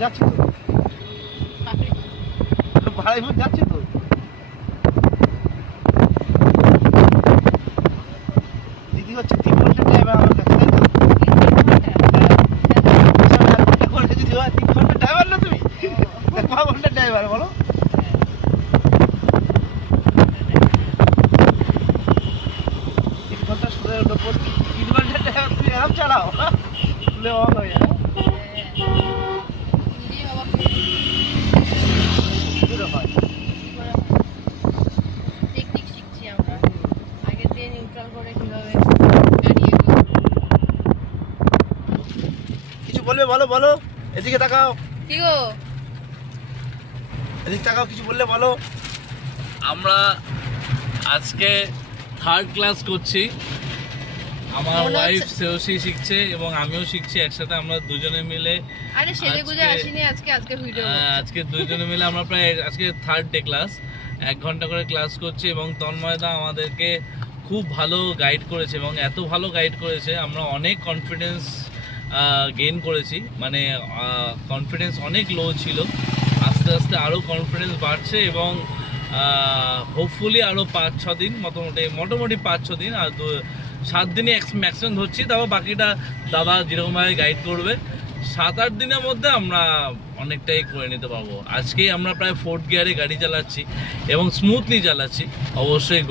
যাচ্ছি তো ভাড়াইপুর যাচ্ছি তো দিদি হচ্ছে 3 ঘন্টা ড্রাইভার আমার কাছে তাই তো করে যদি হয় 3 ঘন্টা ড্রাইভার না তুমি 5 ঘন্টা ড্রাইভার বলো 3 ঘন্টা শুনে হলো 3 ঘন্টা ড্রাইভার তুমি আরাম চালাও তুলে অন হয়ে যায় কিছু বলবে বলো বলো এদিকে তাকাও কি গো এদিকে তাকাও কিছু বললে বলো আমরা আজকে 3rd ক্লাস করছি আমার ওয়াইফ সেওসি শিখছে এবং আমিও শিখছি একসাথে আমরা দুজনে মিলে আরে সেজে গুজে আসিনি আজকে ভিডিও আজকে দুজনে মিলে আমরা প্রায় আজকে 3rd ডে ক্লাস 1 ঘন্টা করে ক্লাস করছি এবং তন্ময়দা আমাদেরকে খুব ভালো গাইড করেছে এবং এত ভালো গাইড করেছে আমরা অনেক কনফিডেন্স গেইন করেছি মানে কনফিডেন্স অনেক লো ছিল আস্তে আস্তে আরও কনফিডেন্স বাড়ছে এবং হোপফুলি আরও 5-6 দিন মোটামুটি 5-6 দিন আর 7 দিনই ম্যাক্সিমাম ধরছি তারপর বাকিটা দাদা যেরকমভাবে গাইড করবে 7-8 দিনের মধ্যে আমরা অনেকটাই করে নিতে পারবো আজকেই আমরা প্রায় 4th গিয়ারে গাড়ি চালাচ্ছি এবং স্মুথলি চালাচ্ছি অবশ্যই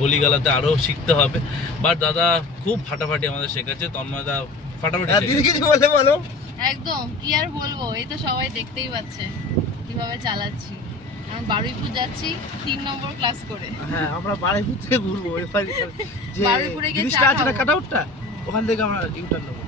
গলিগালাতে আরও শিখতে হবে বাট দাদা খুব ফাটাফাটি আমাদের শেখাচ্ছে তন্ময়দা ফাটাফাটি দিদি কিছু বললে বলো একদম কি আর বলবো এই তো সবাই দেখতেই পাচ্ছে কিভাবে চালাচ্ছি আমরা বারুইপুর যাচ্ছি 3 নম্বর ক্লাস করে হ্যাঁ আমরা বারুইপুর থেকে ঘুরবো এবার যে বারুইপুরে গিয়ে জিনিসটা আছে না কাট আউটটা ওখান থেকে আমরা ইউটার্ন নেবো